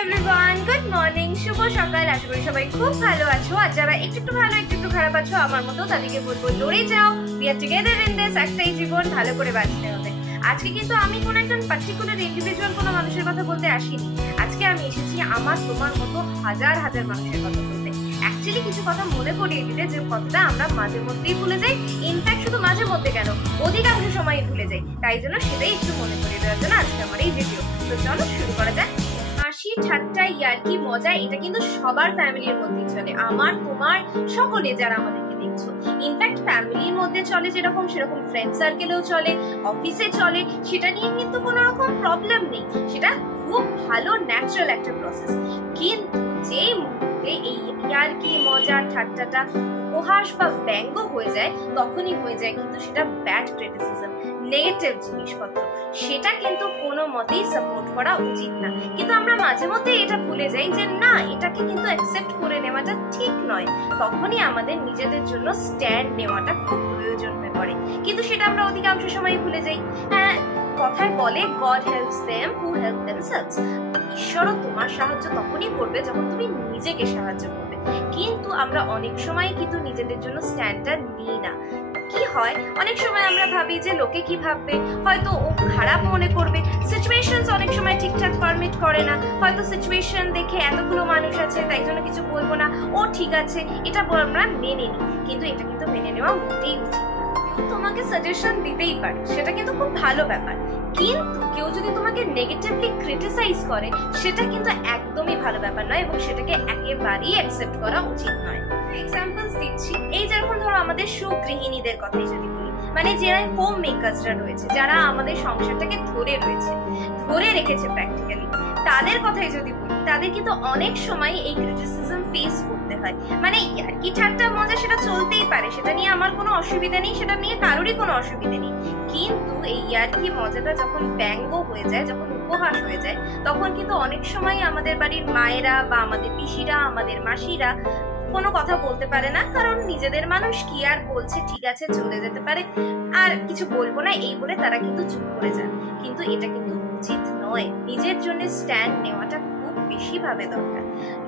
Everyone, good morning, শুভ সকাল। আশা করি সবাই খুব ভালো আছো। আর যারা একটু ভালো একটু খারাপ আছো আমার মতো, তাদেরকে বলবো লড়ে যাও, we are together in this. একটাই জীবন, ভালো করে বাঁচতে হবে। আজকে কিন্তু আমি কোনো একটা পার্টিকুলার ইন্ডিভিজুয়াল কোনো মানুষের কথা বলতে আসিনি। আজকে আমি এসেছি আমার তোমার মতো হাজার হাজার মানুষের কথা বলতে। অ্যাকচুয়ালি কিছু কথা মনে করিয়ে দিতে, যে কথাটা আমরা মাঝে মধ্যেই ভুলে যাই। ইনফ্যাক্ট শুধু মাঝে মধ্যে কেন, অধিকাংশ সময় ভুলে যাই। তাই জন্য সেটাই একটু মনে করিয়ে দেওয়ার জন্য আজকে আমার এই ভিডিও। তো চলো শুরু করা যাক। হাসি ঠাট্টা ইয়ার্কি মজা এটা কিন্তু সবার ফ্যামিলির মধ্যেই চলে, আমার তোমার সকলে যারা আমাদেরকে দেখছো। ইনফ্যাক্ট ফ্যামিলির মধ্যে চলে যেরকম, সেরকম ফ্রেন্ড সার্কেলেও চলে, অফিসে চলে। সেটা নিয়ে কিন্তু কোনো রকম প্রবলেম নেই, সেটা খুব ভালো ন্যাচারাল একটা প্রসেস। কিন্তু যেই মুহূর্তে এই ইয়ার্কি মজা ঠাট্টাটা উপহাস বা ব্যঙ্গ হয়ে যায়, তখনই হয়ে যায় কিন্তু সেটা ব্যাড ক্রিটিসিজম, নেগেটিভ জিনিসপত্র। সেটা কিন্তু কোনো মতেই সাপোর্ট করা উচিত না। কিন্তু আমরা মাঝে মধ্যে এটা ভুলে যাই যে না, এটাকে কিন্তু অ্যাকসেপ্ট করে নেওয়াটা ঠিক নয়। তখনই আমাদের নিজেদের জন্য স্ট্যান্ড নেওয়াটা খুব প্রয়োজন হয়ে পড়ে। কিন্তু সেটা আমরা অধিকাংশ সময় ভুলে যাই। হ্যাঁ, কথায় বলে God helps them who help themselves. ঈশ্বরও তোমার সাহায্য তখনই করবে যখন তুমি নিজেকে সাহায্য করবে। কিন্তু আমরা অনেক সময় কিন্তু নিজেদের জন্য স্ট্যান্ডটা নিই না। কি হয়, অনেক সময় আমরা ভাবি যে লোকে কি ভাববে, হয়তো ও খারাপ মনে করবে। সিচুয়েশন অনেক সময় ঠিকঠাক পারমিট করে না, হয়তো সিচুয়েশন দেখে এতগুলো মানুষ আছে তাই জন্য কিছু বলবো না, ও ঠিক আছে, এটা আমরা মেনে নিই। কিন্তু এটা কিন্তু মেনে নেওয়া মোটেই উচিত। তোমাকে সাজেশন দিতেই পারে, সেটা কিন্তু খুব ভালো ব্যাপার। কিন্তু কেউ যদি তোমাকে নেগেটিভলি ক্রিটিসাইজ করে, সেটা কিন্তু একদমই ভালো ব্যাপার নয় এবং সেটাকে একেবারেই অ্যাকসেপ্ট করা উচিত নয়। এক্সাম্পলস দিচ্ছি, এই যেরকম ধরো আমাদের সুগৃহিণীদের কথাই যদি বলি, মানে যারা হোম মেকার্সরা রয়েছে, যারা আমাদের সংসারটাকে ধরে রেখেছে প্র্যাকটিক্যালি, তাদের কথাই যদি বলি, তাদের কিন্তু অনেক সময় এই ক্রিটিসিজম ফেস করতে হয়। মানে ইয়ার্কি ঠাট্টা মজা সেটা চলতেই পারে, সেটা নিয়ে আমার কোনো অসুবিধা নেই, সেটা নিয়ে কারোরই কোনো অসুবিধা নেই। কিন্তু এই ইয়ার্কি মজাটা যখন ব্যঙ্গ হয়ে যায়, যখন উপহাস হয়ে যায়, তখন কিন্তু অনেক সময় আমাদের বাড়ির মায়েরা বা আমাদের পিসিরা, আমাদের মাসিরা কোনো কথা বলতে পারে না, কারণ নিজেদের মানুষ, কি আর বলছে, ঠিক আছে চলে যেতে পারে, আর কিছু বলবো না এই বলে তারা কিন্তু চুপ করে যান। কিন্তু এটা কিন্তু উচিত নয়। নিজের জন্য স্ট্যান্ড নেওয়াটা খুব বেশি ভাবে দরকার।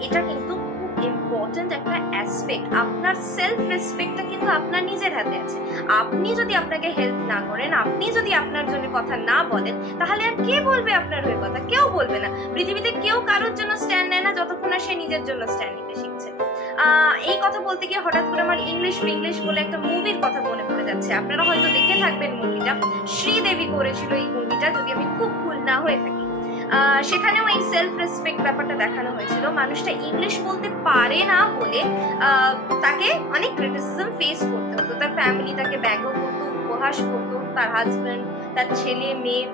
এটা কিন্তু খুব ইম্পর্টেন্ট একটা অ্যাসপেক্ট। আপনার সেলফ রেসপেক্টটা কিন্তু আপনার নিজের হাতে আছে। আপনি যদি আপনাকে হেল্প না করেন, আপনি যদি আপনার জন্য কথা না বলেন, তাহলে আর কে বলবে আপনার হয়ে কথা? কেউ বলবে না। পৃথিবীতে কেউ কারোর জন্য স্ট্যান্ড নেয় না যতক্ষণ না সে নিজের জন্য স্ট্যান্ড নিতে শিখছে। এই কথা বলতে গিয়ে হঠাৎ করে আমার ইংলিশ বলে একটা মুভির কথা মনে পড়ে যাচ্ছে। আপনারা হয়তো দেখে থাকবেন মুভিটা, শ্রীদেবী করেছিল এই মুভিটা, যদি আমি খুব ভুল না হয়ে থাকি। সেখানেও এই সেলফ রেসপেক্ট ব্যাপারটা দেখানো হয়েছিল। মানুষটা ইংলিশ বলতে পারে না বলে তাকে অনেক ক্রিটিসিজম ফেস করতে হতো। তার ফ্যামিলি তাকে ব্যঙ্গ করতো, উপহাস করতো, তার হাজব্যান্ড, তার ছেলে মেয়ে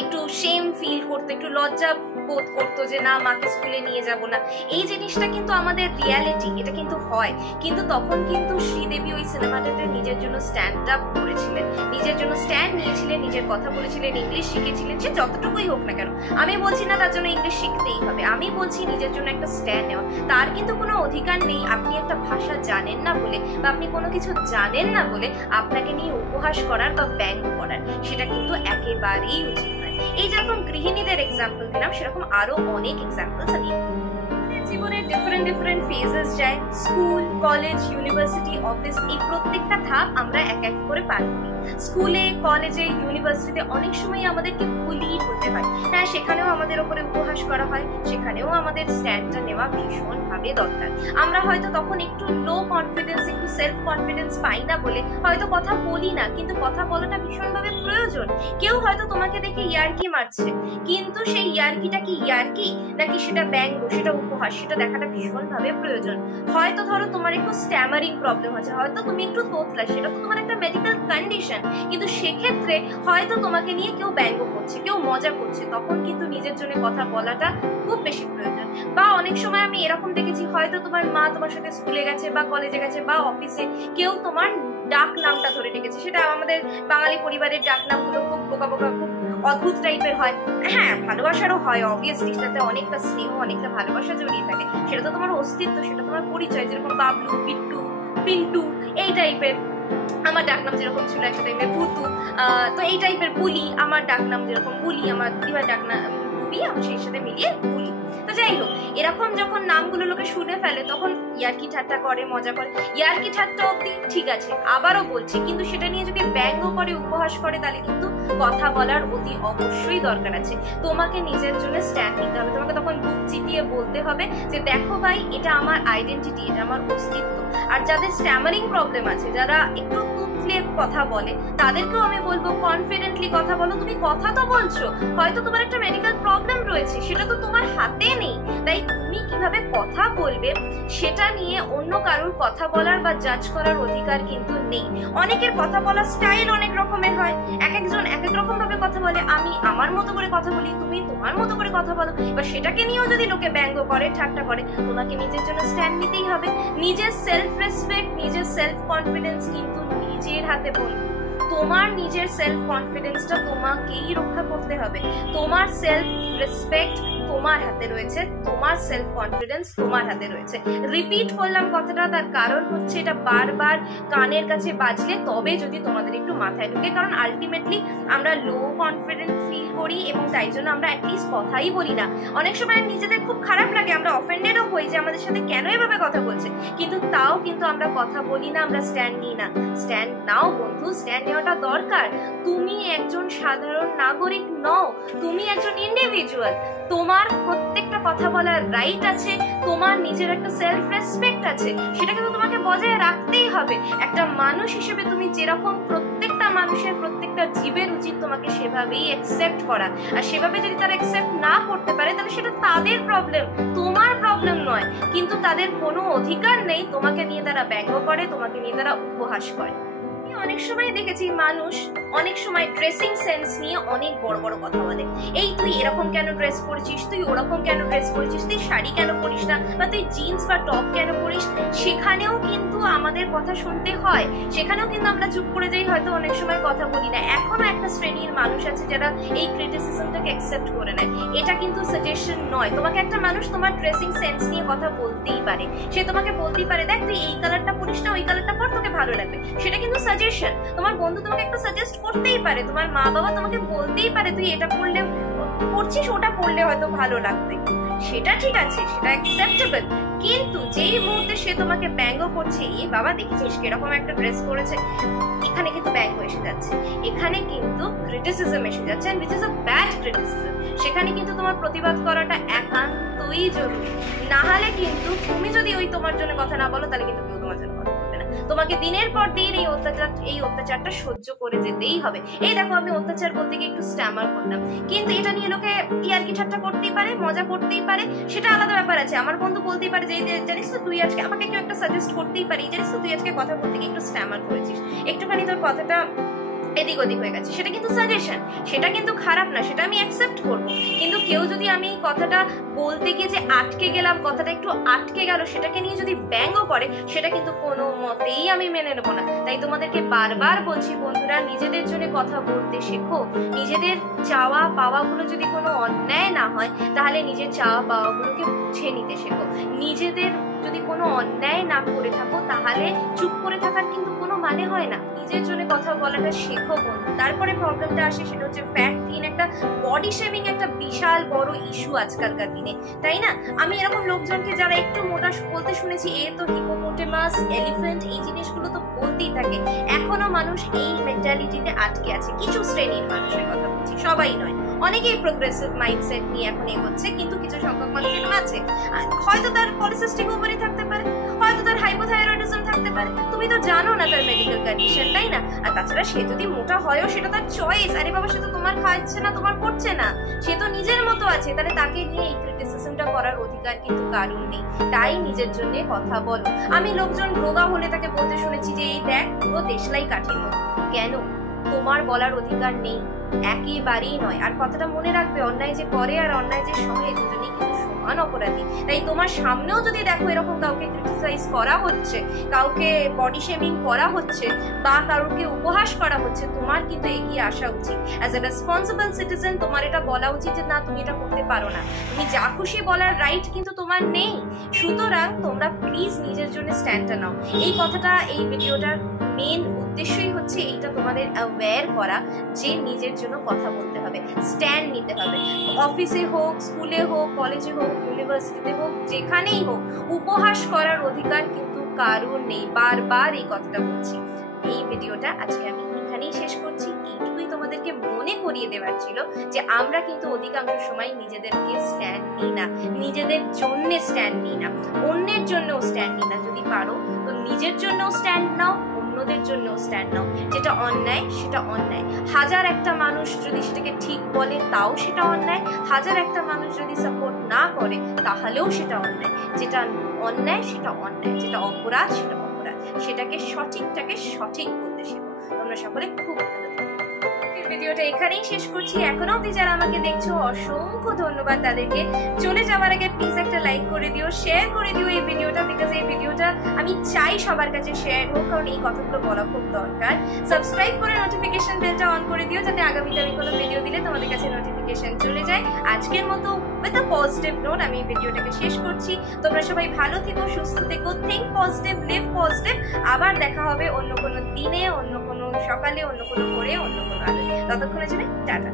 একটু শেম ফিল করতো, একটু লজ্জা বোধ করতো যে না, মাকে স্কুলে নিয়ে যাব না। এই জিনিসটা কিন্তু আমাদের রিয়ালিটি, এটা কিন্তু হয়। কিন্তু তখন কিন্তু শ্রীদেবী ওই সিনেমাটাতে নিজের জন্য স্ট্যান্ড আপ করেছিলেন, নিজের জন্য স্ট্যান্ড নিয়েছিলেন, নিজের কথা বলেছিলেন, ইংলিশ শিখেছিলেন। সে যতটুকুই হোক না কেন, আমি বলছি না তার জন্য ইংলিশ শিখতেই হবে, আমি বলছি নিজের জন্য একটা স্ট্যান্ড নেওয়া। তার কিন্তু কোনো অধিকার নেই আপনি একটা ভাষা জানেন না বলে বা আপনি কোনো কিছু জানেন না বলে আপনাকে নিয়ে উপহাস করার বা ব্যঙ্গ করার। সেটা কিন্তু একেবারেই উচিত নয়। এই যেরকম গৃহিণীদের এক্সাম্পল দিলাম, সেরকম আরো অনেক এক্সাম্পলস আমি জীবনের ডিফারেন্ট ফেজেস যায়। স্কুল, কলেজ, ইউনিভার্সিটি, অফিস, এই প্রত্যেকটা ধাপ আমরা এক এক করে পার করি। স্কুলে, কলেজে, ইউনিভার্সিটিতে অনেক সময় আমাদেরকে বুলি হতে হয়। হ্যাঁ, সেখানেও আমাদের উপরে উপহাস করা হয়, সেখানেও আমাদের স্ট্যান্ডটা নেওয়া ভীষণভাবে দরকার। আমরা হয়তো তখন একটু লো কনফিডেন্স, একটু সেলফ কনফিডেন্স পাই না বলে হয়তো কথা বলি না, কিন্তু কথা বলাটা ভীষণভাবে প্রয়োজন। কেউ হয়তো তোমাকে দেখে ইয়ার্কি মারছে, কিন্তু সেই ইয়ার্কিটা কি ইয়ার্কি নাকি সেটা ব্যঙ্গ, সেটা উপহাস, সেটা দেখাটা ভীষণভাবে প্রয়োজন। হয়তো ধরো তোমার একটু স্ট্যামারিং প্রবলেম আছে, হয়তো তুমি একটু তোতলা, সেটা তো তোমার একটা মেডিকেল কন্ডিশন, কিন্তু সেক্ষেত্রে হয়তো তোমাকে নিয়ে কেউ ব্যঙ্গ করছে, কেউ মজা করছে, তখন কিন্তু নিজের জন্য কথা বলাটা খুব বেশি প্রয়োজন। বা অনেক সময় আমি এরকম দেখেছি, হয়তো তোমার মা তোমার সাথে স্কুলে গেছে বা কলেজে গেছে বা অফিসে, কেউ তোমার ডাক নামটা ধরে রেখেছে। সেটা আমাদের বাঙালি পরিবারের ডাক নামগুলো খুব বোকা খুব অদ্ভুত টাইপের হয়। হ্যাঁ, ভালোবাসারও হয় অবভিয়াসলি, সাথে অনেকটা স্নেহ, অনেকটা ভালোবাসা জড়িয়ে থাকে। সেটা তো তোমার অস্তিত্ব, সেটা তোমার পরিচয়। যেরকম বাবলু, বিট্টু, পিন্টু, এই টাইপের। আমার ডাকনাম যেরকম ছিল একটা টাইপের ভুতু, তো এই টাইপের বুলি। আমার ডাকনাম যেরকম বুলি, আমার দিদিভাই ডাকনাম বুবি, আমি সেই সাথে মিলিয়ে বুলি। তো এরকম যখন নামগুলো লোকে শুনে ফেলে তখন ইয়ার্কি ঠাট্টা করে, মজা করে। ইয়ার্কি ঠাট্টা অব্দি ঠিক আছে, আবারও বলছি, কিন্তু সেটা নিয়ে যদি ব্যঙ্গ করে, উপহাস করে, তাহলে কিন্তু কথা বলার অতি অবশ্যই দরকার আছে। তোমাকে নিজের জন্য স্ট্যান্ড নিতে হবে। তোমাকে তখন বুক চিতিয়ে বলতে হবে যে দেখো ভাই, এটা আমার আইডেন্টিটি, এটা আমার অস্তিত্ব। আর যাদের স্ট্যামারিং প্রবলেম আছে, যারা একটু তুতলে কথা বলে, তাদেরকেও আমি বলবো কনফিডেন্টলি কথা বলো। তুমি কথা তো বলছো, হয়তো তোমার একটা মেডিকেল প্রবলেম রয়েছে, সেটা তো তোমার হাতে নেই। তাই তুমি কিভাবে কথা বলবে সেটা নিয়ে অন্য কারোর কথা বলার বা জাজ করার অধিকার কিন্তু নেই। অনেকের কথা বলার স্টাইল অনেক রকমের হয়, এক একজন এক এক রকম ভাবে কথা বলে। আমি আমার মতো করে কথা বলি, তুমি তোমার মতো করে কথা বলো। এবার সেটাকে নিয়েও যদি লোকে ব্যঙ্গ করে, ঠাট্টা করে, তোমাকে নিজের জন্য স্ট্যান্ড নিতেই হবে। নিজের সেলফ রেসপেক্ট, নিজের সেলফ কনফিডেন্স কিন্তু নিজের হাতে বলবো। তোমার নিজের সেলফ কনফিডেন্সটা তোমাকেই রক্ষা করতে হবে। তোমার সেলফ রেসপেক্ট তোমার হাতে রয়েছে, তোমার সেলফ কনফিডেন্স তোমার হাতে রয়েছে। রিপিট করলাম কথাটা, তার কারণ হচ্ছে এটা বারবার কানের কাছে বাজলে তবে যদি তোমাদের একটু মাথায় ঢুকে। কারণ আলটিমেটলি আমরা লো কনফিডেন্ট ফিল করি এবং তাই জন্য আমরা অ্যাটলিস্ট কথাই বলি না। অনেক সময় নিজেদের খুব খারাপ লাগে, আমরা অফেন্ডেডও হই যে আমাদের সাথে কেন এভাবে কথা বলছে, কিন্তু তাও কিন্তু আমরা কথা বলি না, আমরা স্ট্যান্ড নিই না। স্ট্যান্ড নাও বন্ধু, স্ট্যান্ড নেওয়াটা দরকার। তুমি একজন সাধারণ নাগরিক নও, তুমি একজন ইন্ডিভিজুয়াল। তোমার প্রত্যেকটা কথা বলার রাইট আছে, তোমার নিজের একটা সেলফ রেসপেক্ট আছে, সেটা কিন্তু তোমাকে বজায় রাখতেই হবে। একটা মানুষ হিসেবে তুমি যেরকম, প্রত্যেকটা মানুষের, প্রত্যেকটা জীবের উচিত তোমাকে সেভাবেই অ্যাকসেপ্ট করা। আর সেভাবে যদি তারা অ্যাকসেপ্ট না করতে পারে তাহলে সেটা তাদের প্রবলেম, তোমার প্রবলেম নয়। কিন্তু তাদের কোনো অধিকার নেই তোমাকে নিয়ে তারা ব্যঙ্গ করে, তোমাকে নিয়ে তারা উপহাস করে। অনেক সময় দেখেছি মানুষ অনেক সময় ড্রেসিং সেন্স নিয়ে অনেক বড় বড় কথা বলে। এই তুই এরকম কেন ড্রেস পরেছিস, তুই ওরকম কেন ড্রেস পরেছিস, তুই শাড়ি কেন পরিস না, বা তুই জিন্স বা টপ কেন পরিস। সেখানেও কিন্তু আমাদের কথা শুনতে হয়, সেখানেও কিন্তু আমরা চুপ করে যাই, হয়তো অনেক সময় কথা বলি না। এখনো একটা শ্রেণীর মানুষ আছে যারা এই ক্রিটিসিজমটাকে অ্যাকসেপ্ট করে নেয়। এটা কিন্তু সাজেশন নয়। তোমাকে একটা মানুষ তোমার ড্রেসিং সেন্স নিয়ে কথা বলতেই পারে, সে তোমাকে বলতেই পারে দেখ তুই এই কালারটা পরিস না, ওই কালারটা পর, তোকে ভালো লাগবে। সেটা কিন্তু সাজেশন। তোমার বন্ধু তোমাকে একটা সাজেস্ট করতেই পারে, তোমার মা বাবা তোমাকে বলতেই পারে তুই এটা পড়লে, পড়ছিস ওটা পড়লে হয়তো ভালো লাগবে, সেটা ঠিক আছে, সেটা অ্যাকসেপ্টেবল। কিন্তু যেই মুহূর্তে সে তোমাকে ব্যঙ্গ করছে, এ বাবা দেখেছিস কিরকম একটা ড্রেস পরেছে, এখানে কিন্তু ব্যঙ্গ এসে যাচ্ছে, এখানে কিন্তু ক্রিটিসিজম এসে যাচ্ছে, and which is a bad criticism. সেখানে কিন্তু তোমার প্রতিবাদ করাটা একান্তই জরুরি। না হলে কিন্তু তুমি যদি ওই তোমার জন্য কথা না বলো, তাহলে কিন্তু কেউ তোমার জন্য কথা বলবে না। তোমাকে দিনের পর দিন এই অত্যাচারটা সহ্য করে যেতেই হবে। এই দেখো, আমি অত্যাচার বলতে গিয়ে একটু স্ট্যামার করলাম, কিন্তু এটা নিয়ে লোকে ইয়ার্কি ঠাট্টা করতেই পারে, মজা করতেই পারে, সেটা আলাদা ব্যাপার আছে। আমার বন্ধু বলতেই পারে যে জানিস তো তুই আজকে, আমাকে কেউ একটা সাজেস্ট করতেই পারে, জানিস তো তুই আজকে কথা বলতে গিয়ে একটু স্ট্যামার করেছিস, একটুখানি তোর কথাটা এদিক ওদিক হয়ে গেছে, সেটা কিন্তু সাজেশন, সেটা কিন্তু খারাপ না, সেটা আমি অ্যাকসেপ্ট করব। কিন্তু কেউ যদি আমি এই কথাটা বলতে গিয়ে যে আটকে গেলাম, কথাটা একটু আটকে গেল, সেটাকে নিয়ে যদি ব্যঙ্গ করে, সেটা কিন্তু কোনো মতেই আমি মেনে নেবো না। তাই তোমাদেরকে বারবার বলছি বন্ধুরা, নিজেদের জন্য কথা বলতে শেখো। নিজেদের চাওয়া পাওয়াগুলো যদি কোনো অন্যায় না হয়, তাহলে নিজের চাওয়া পাওয়াগুলোকে বুঝে নিতে শেখো। নিজেদের যদি কোনো অন্যায় না করে থাকো, তাহলে চুপ করে থাকার কিন্তু কোনো মানে হয় না। নিজের জন্য কথা বলাটা শেখো বন্ধু। তারপরে প্রবলেমটা আসে, সেটা হচ্ছে ফ্যাট থিন। একটা বডি শেমিং একটা বিশাল বড় ইস্যু আজকালকার দিনে, তাই না? আমি এরকম লোকজনকে যারা একটু মোটা বলতে শুনেছি, এ তো হিপোপোটেমাস, এলিফ্যান্ট, এই জিনিসগুলো তো বলতেই থাকে। এখনো মানুষ এই মেন্টালিটিতে আটকে আছে। কিছু শ্রেণীর মানুষের কথা বলছি, সবাই নয়। অনেকেই প্রোগ্রেসিভ মাইন্ডসেট নিয়ে এখন এগোচ্ছে, কিন্তু কিছু সংখ্যক মানুষ এরকম আছে। হয়তো তার পলিসিস্টিক ওভারি থাকতে পারে, হয়তো তার হাইপোথাইরয়েডিজম থাকতে পারে, তুমি তো জানো না তার মেডিকেল কন্ডিশন, তাই না? আর তাছাড়া সে যদি মোটা হয়ও, সেটা তার চয়েস। আরে বাবা, সে তো তোমার খাচ্ছে না, তোমার করছে না, সে তো নিজের মতো আছে। তাহলে তাকে নিয়ে এই ক্রিটিসিজমটা করার অধিকার কিন্তু কারণ নেই। তাই নিজের জন্য কথা বলো। আমি লোকজন রোগা হলে তাকে বলতে শুনেছি যে এই দেখ পুরো দেশলাই কাঠির মতো। কেন? তোমার বলার অধিকার নেই, একেবারেই নয়। আর কথাটা মনে রাখবে, অন্যায় যে করে আর অন্যায় যে সহে, দুজনেই কিন্তু সমান অপরাধী। তাই তোমার সামনেও যদি দেখো এরকম কাউকে ক্রিটিসাইজ করা হচ্ছে, কাউকে বডি শেমিং করা হচ্ছে, বা কাউকে উপহাস করা হচ্ছে, তোমার কিন্তু এগিয়ে আসা উচিত। অ্যাজ এ রেসপন্সিবল সিটিজেন তোমার এটা বলা উচিত যে না, তুমি এটা করতে পারো না। তুমি যা খুশি বলার রাইট কিন্তু তোমার নেই। সুতরাং তোমরা প্লিজ নিজের জন্য স্ট্যান্ডটা নাও। এই কথাটা এই ভিডিওটার মেন উদ্দেশ্যই হচ্ছে এইটা তোমাদের অ্যাওয়্যার করা যে নিজের জন্য কথা বলতে হবে, স্ট্যান্ড নিতে হবে। অফিসে হোক, স্কুলে হোক, কলেজে হোক, ইউনিভার্সিটিতে হোক, যেখানেই হোক, উপহাস করার অধিকার কিন্তু কারোর নেই। বারবার এই কথাটা বলছি। এই ভিডিওটা আজকে আমি এখানেই শেষ করছি। এইটুকুই তোমাদেরকে মনে করিয়ে দেওয়ার ছিল যে আমরা কিন্তু অধিকাংশ সময় নিজেদেরকে স্ট্যান্ড নিই না, নিজেদের জন্য স্ট্যান্ড নিই না, অন্যের জন্যও স্ট্যান্ড নিই না। যদি পারো তো নিজের জন্যও স্ট্যান্ড নাও, অন্যদের জন্যও স্ট্যান্ড নাও। যেটা অন্যায় সেটা অন্যায়। হাজার একটা মানুষ যদি সেটাকে ঠিক বলে তাও সেটা অন্যায়, হাজার একটা মানুষ যদি সাপোর্ট না করে তাহলেও সেটা অন্যায়। যেটা অন্যায় সেটা অন্যায়, যেটা অপরাধ সেটা অপরাধ। সেটাকে সঠিকটাকে সঠিক বলতে শেখো। তোমরা সকলে খুব ভালো থেকো। ভিডিওটা এখানেই শেষ করছি। এখনো অবধি যারা আমাকে দেখছো অসংখ্য ধন্যবাদ তাদেরকে। চলে যাওয়ার আগে প্লিজ একটা লাইক করে দিও, শেয়ার করে দিও এই ভিডিওটা, বিকজ এই ভিডিওটা আমি চাই সবার কাছে শেয়ার হোক, কারণ এই কথাগুলো বলা খুব দরকার। সাবস্ক্রাইব করে নোটিফিকেশন বেলটা অন করে দিও, যাতে আগামীতে আমি কোনো ভিডিও দিলে তোমাদের কাছে নোটিফিকেশন চলে যায়। আজকের মতো উইথ আ পজিটিভ নোট আমি ভিডিওটাকে শেষ করছি। তোমরা সবাই ভালো থেকো, সুস্থ থেকো, থিঙ্ক পজিটিভ, লিভ পজিটিভ। আবার দেখা হবে অন্য কোনো দিনে, অন্য কোনো সকালে, অন্য কোনো ভোরে, অন্য কোনো আলোয়। ততক্ষণের জন্য টাটা।